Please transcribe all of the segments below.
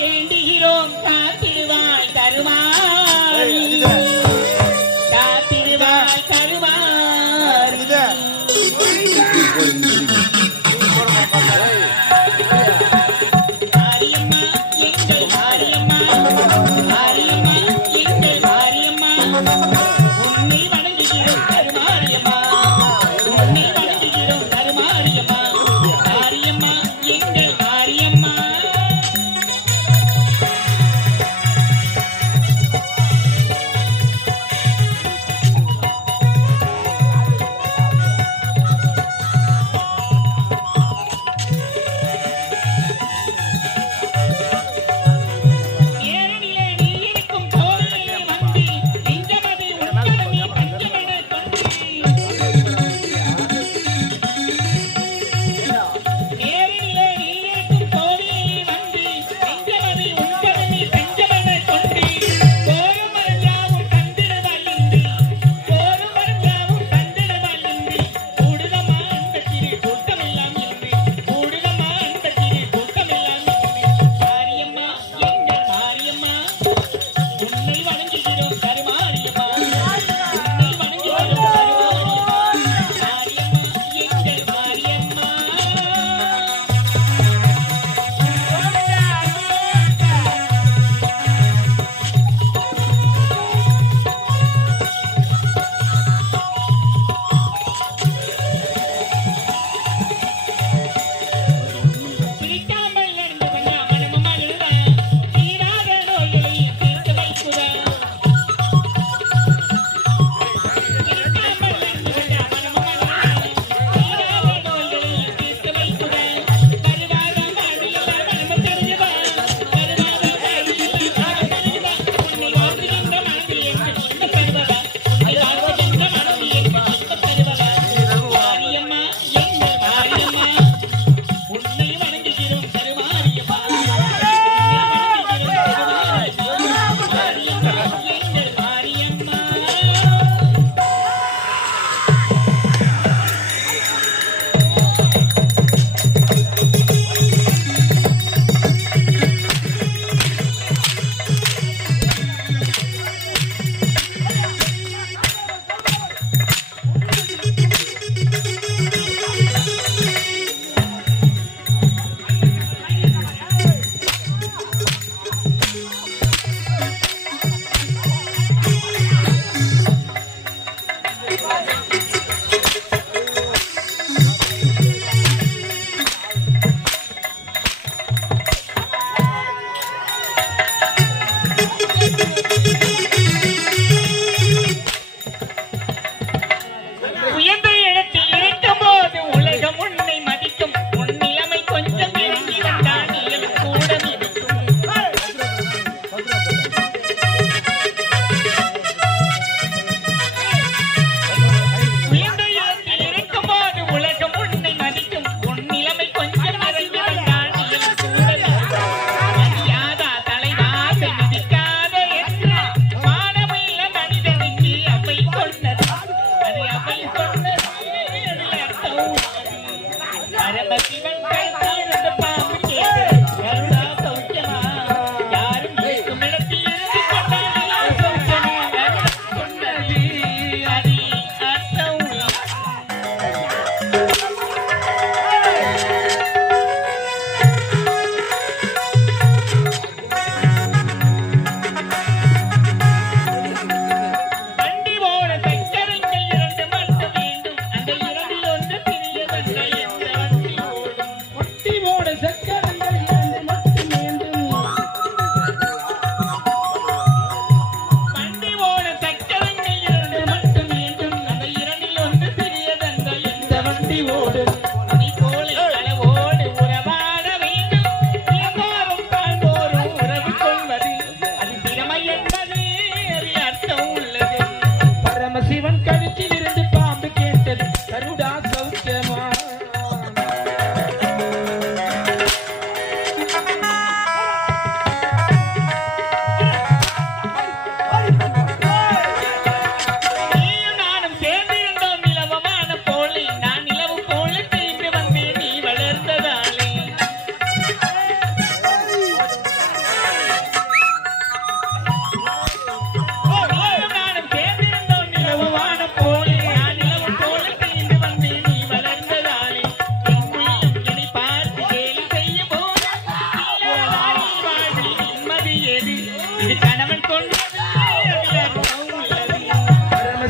வேண்டுகிறோம்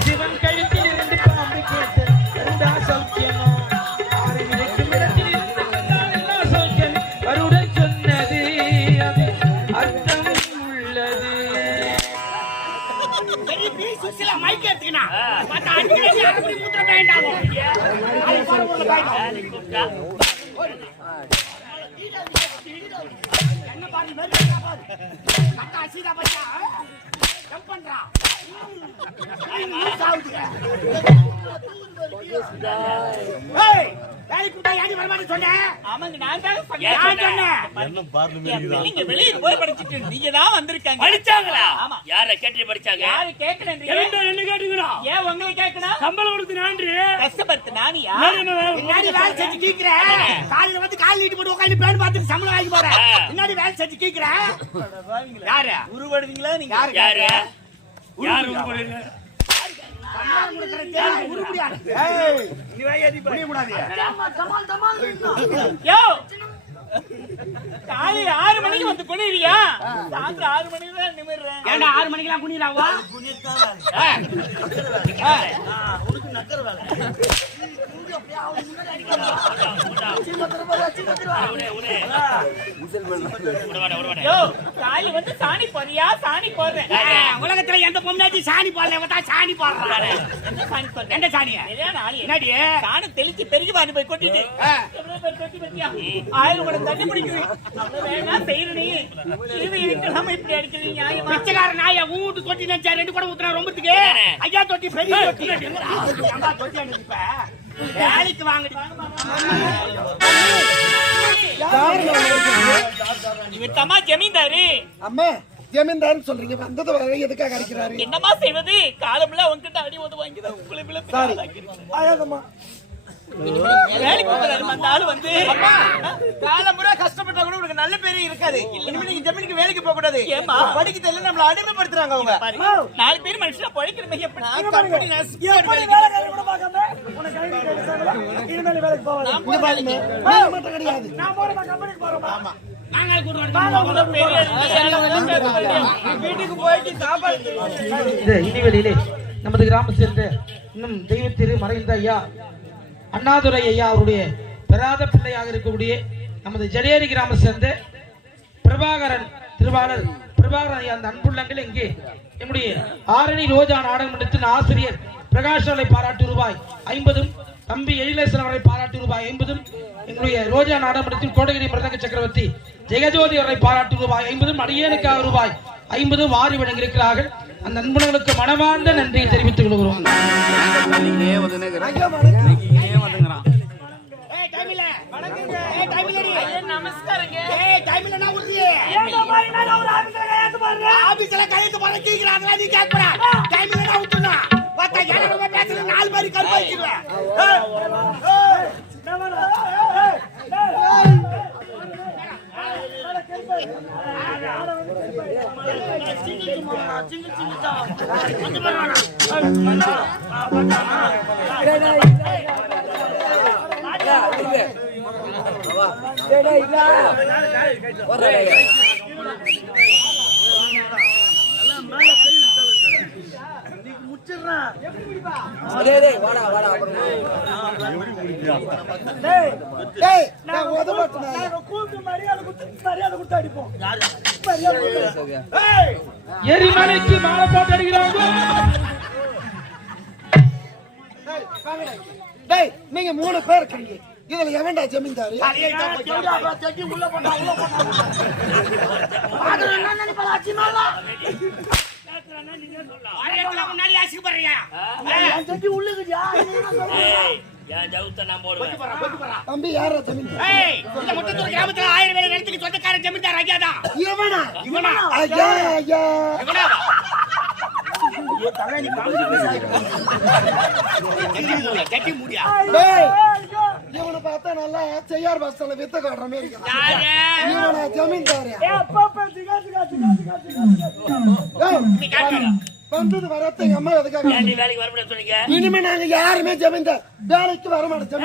சிவன் கழுத்தில் இருந்து பாம்பு கேட்டு சௌக்கியமா சௌக்கியம் வருடன் சொன்னது அது அர்த்தம் உள்ளது. மைக் எடுத்துக்கணும் என்ன பாரு சீதா பச்சா ஜம்ப் பண்றா வெளியே போய் படிச்சுட்டு நீங்க தான் வந்திருக்காங்க. படிச்சாங்களா? ஆமா. யார கேட்டு படிச்சாங்க? யாரு கேட்கணும்? என்ன கேட்டுக்கணும்? ஏன் உங்களை கேட்கணும்? சம்பளம் கொடுத்து நான்று கஷ்டப்பட்டு நானியா முன்னாடி வேலை செஞ்சு கேக்குறேன். காலையில வந்து கால் நீட்டு போட்டு உட்காந்து பிளான் பார்த்து சம்பளம் வாங்கி போறேன். முன்னாடி வேலை செஞ்சு கேக்குறேன். யாரு உருவடுவீங்களா நீங்க? யாரு யாரு உருவடுவீங்க? காலையில 6 மணிக்கு வந்து குனிறியா? சாயந்தரம் 6 மணிக்கு தான் நிமிர்றேன். ஏன்டா 6 மணிக்கெல்லாம் குனிறாவா? உனக்கு நக்கற வேலை. சாணி போறியா? சாணி போடுறேன். உலகத்துல எந்த பொம்னாச்சி சாணி போடல சாணி போடுறாரு. எந்த சாணிய என்னடி சாணி தெளிச்சு பெருகி வாங்கி போய் கொட்டிட்டு 1000 கூட தண்ணி பிடிக்குது. செய்யறீ இப்படி அடிக்கிறீங்க. பிச்சைக்கார நாய வீட்டு தொட்டி நினைச்சா 2 கூட ஊத்துறா ரொம்பத்துக்கு. ஐயா தொட்டி பெரிய தொட்டி இப்ப வேலைக்கு வாங்கடி. இவத்தமா ஜமீன்தாரு. அம்மா ஜமீன்தார் சொல்றீங்க, வந்தது எதுக்காக அடிக்கிறாரு? என்னமா செய்வது? காலம்ல உங்ககிட்ட அடி வந்து வாங்கிதான் உங்களை வேலைக்கு அந்த ஆளு வந்து காலமுறை கஷ்டப்பட்டா கூட உனக்கு நல்ல பேரு இருக்காது. இனிமே நீங்க ஜமீனுக்கு வேலைக்கு போக கூடாது. ஏமா படிக்க தெரியல நம்மள அடிமைப்படுத்துறாங்க அவங்க. 4 பேர் மனுஷனா பழைக்கிறமே எப்படி? வீட்டுக்கு போயிட்டு சாப்பாடு இனிவெளியிலே நமது கிராமம் சேர்ந்த இன்னும் தெய்வத்திரு மறைந்த ஐயா அண்ணாதுரை ஐயா அவருடைய பெறாத பிள்ளையாக இருக்கக்கூடிய நமது ஜடேரி கிராமம் சேர்ந்த பிரபாகரன் திருவாளர் பிரபாகரன் ஐயா அந்த அன்புள்ளங்கள் இங்கே நம்முடைய ஆரணி ரோஜா நாடகமன்றத்தின் ஆசிரியர் பிரகாஷ் பாராட்டு ரூபாய் 50, தம்பி எழிலேசன் அவரை பாராட்டு ரூபாய் 50, எங்களுடைய ரோஜா நாடகமன்றத்தின் கோடகிரி மிருதங்க சக்கரவர்த்தி ஜெகஜோதி அவரை பாராட்டு ரூபாய் 50, அடியேனுக்காக ரூபாய் 50 வாரி வழங்கியிருக்கிறார்கள். அந்த நண்பர்களுக்கு மனமார்ந்த நன்றியை தெரிவித்துக் கொள்கிறோம். எரிமலைக்கு மாலை போட்டு அடிக்கிறாங்க. நீங்க 3 பேர் இருக்கீங்க, இதுல எவன்டா ஜமீன்தாரு? தம்பி யாரா ஜமீன்தார்? கிராமத்துல 1000 வேலை நிலத்துக்கு சொந்தக்கார ஜமீன்தார் ஐயாதான். இவனா? ஐயா ஐயா இவனை பார்த்தா நல்லா செய்யார் பஸ்ல வித்த காட்டுற மாதிரி ஜமீன்தாரு வந்தது வரத்த எங்க அம்மா எதுக்காக வேலைக்கு வரப்பட சொன்னீங்க? இனிமே நாங்க யாருமே ஜமீன்தார் வேலைக்கு வரமாட்டோம்.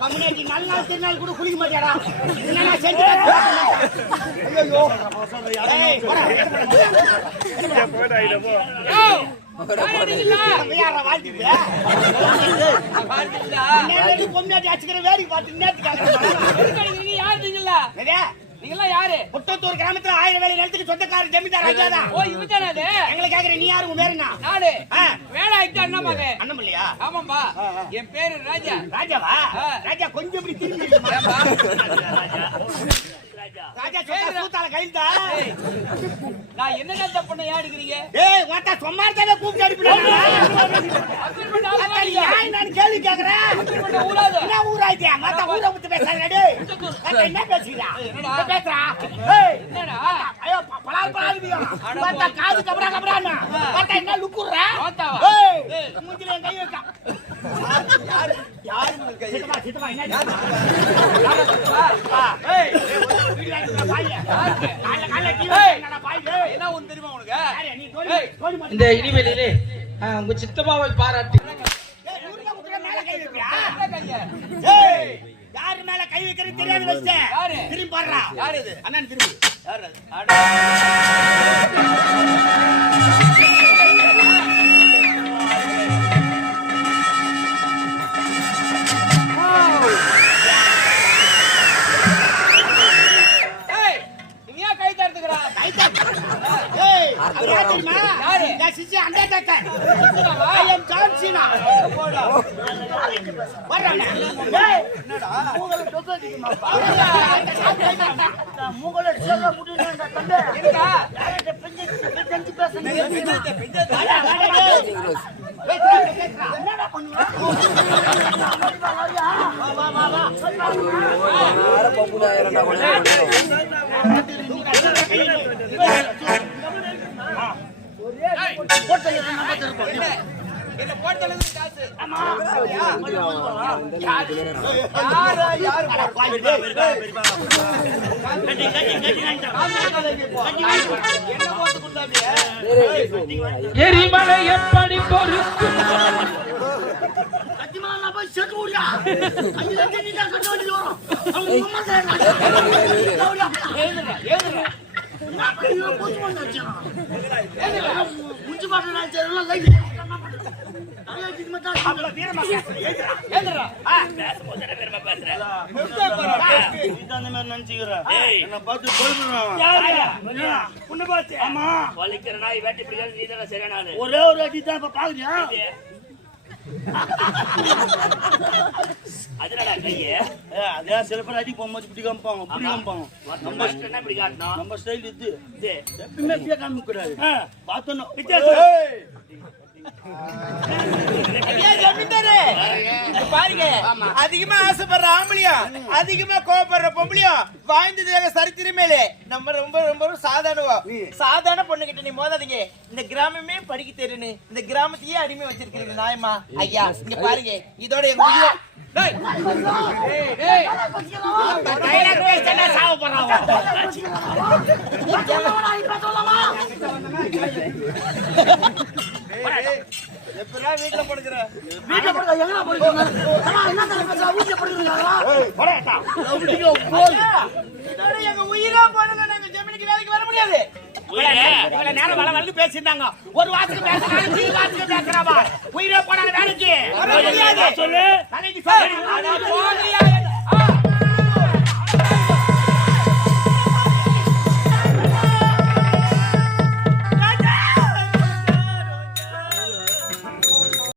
கம்முனாடி நல்ல நாள் திருநாள் கூட குளிக்க மாட்டியாடா என்ன செஞ்சு ஐயோ ஏய் யாரா வாழ்த்திட்டு நேரடி பொம்னாடி அடிச்சுக்கிற வேடிக்கை பார்த்து நேத்துக்காக நீங்களா யாரு? புட்டத்தூர் கிராமத்துல 1000 வேலை நிலத்துக்கு சொந்தக்காரர் ஜமீன்தார் ராஜா தான். ஓ இவதானே அது? எங்களை கேக்குற நீ யாரு? உன் பேரு என்ன? நானு வேலை ஆயிட்டு அண்ணன் மகன். அண்ணன் இல்லையா? ஆமாம்பா. என் பேரு ராஜா. ராஜாவா? ராஜா கொஞ்சம் இப்படி திரும்பி ராஜா சொல்ற கூத்தால கையில்டா. நான் என்னடா தப்பு பண்ண யாடுறீங்க? ஏய் வாடா சொம்மார்தானே கூப்பிட்டு அடிப்பீங்க. நான் கேள்வி கேக்குறேன். என்ன ஊராயிட்டியா? மாத்தா ஊரை விட்டு பேசாதடா டேய். என்ன பேசுறீங்க? என்னடா பேசுறா? ஏய் என்னடா? ஐயோ பலால்பியா. மாத்தா காது கபரானா. மாத்தா என்ன லுக்குறா? மாத்தாவா? ஏய் மூஞ்சில கை வைக்க. யார் கை? சித்தமா என்ன? யார சித்தமா? ஏய் வீடியோல பாய். கால கீழ என்னடா பாய்? என்ன ஒன்னு தெரியுமா உனக்கு? நீ தோனி இந்த இனிமேலிலே உங்க சித்தப்பாவை பாராட்டி யாரு மேல கை வைக்கிறது தெரியாது வச்சேன். திரும்பி பாடுறா. யாரு இது? அண்ணன் திரும்பி. யாரு அது? ஏய் நீயா கை தரதுக்குடா? கை தர. ஏய் அது யாரு தெரியுமா? யாரு? நான் சிசி அண்டர்டேக்கர். ஐ அம் ஜான் சீனா. போடா. வரடா. ஏய் என்னடா? மூங்கல தொக்க தெரியுமா? மூங்கல சொல்ல முடியலடா தம்பி. என்னடா? யாரட்ட பிஞ்சு பேசுறீங்க? வாடா வாடா. என்னடா பண்ணுவ? வா வா வா. யார பப்புடா யாரடா என்ன போட்டல காசு. ஆமா யாரு என்ன போட்டு குண்டாபியே? எரிமலை எப்படி பொறுக்கும்? கத்திமால போய் செத்து ஓடியா. அங்க நீ தான் கட்டோடி வரும். அவங்க அம்மா தான் ஏதுடா. நான் போய் போச்சு பண்ணாச்சு. ஏதுடா. முஞ்சி பாட்டு நான் சேரலாம் லைட். அலைக்கு மத்தா அப்பல வீரமா ஏதுடா. ஏதுடா. பேசும்போது வீரமா பேசுறேன். இதான மாதிரி நினைச்சுக்கற. என்ன பார்த்து கொல்லுறா. யாரு? உன்னை பார்த்து. ஆமா. வலிக்கிற நாய் வெட்டி பிடிக்காத நீதான சரியான ஆளு. ஒரே ஒரு அடி தான் இப்ப பாக்குறியா? அதனடா கையே. அதே சில பேர் அடி போம்போது இப்படி காம்பாங்க. நம்ம ஸ்டைல் இப்படி காட்டணும். நம்ம ஸ்டைல் இது. எப்பவுமே இப்படியே காமிக்க கூடாது. பார்த்தோம். பாருங்க அதிகமா ஆசைப்படுற ஆம்பளியா அதிகமா கோவப்படுற பொம்பளையும் வாழ்ந்ததுக்காக சரித்திரமேலே நம்ம ரொம்ப ரொம்ப சாதாரண பொண்ணுகிட்ட நீ மோதாதீங்க. இந்த கிராமமே படிக்க தெரியுன்னு இந்த கிராமத்தையே அடிமை வச்சிருக்கீங்க நாயமா. ஐயா இங்க பாருங்க இதோட எங்க எப்படா வீட்ல படுக்குற? வீட்ல படுக்க எங்கடா படுக்குற? அம்மா என்ன தரப்பா வீட்ல படுக்குறீங்களா? ஏய் போடா. வீட்டுக்கு போய். இதோட எங்க உயிரா போனல நாங்க ஜமீனுக்கு வேலைக்கு வர முடியாது. இவள நேரம் வந்து பேசிட்டாங்க. ஒரு வாரத்துக்கு பேசறாங்க, நீ வாரத்துக்கு பேசறாவா? உயிரா போனால வேலைக்கு வர முடியாது. சொல்லு. தலைக்கு சொல்லு. அட போறியா?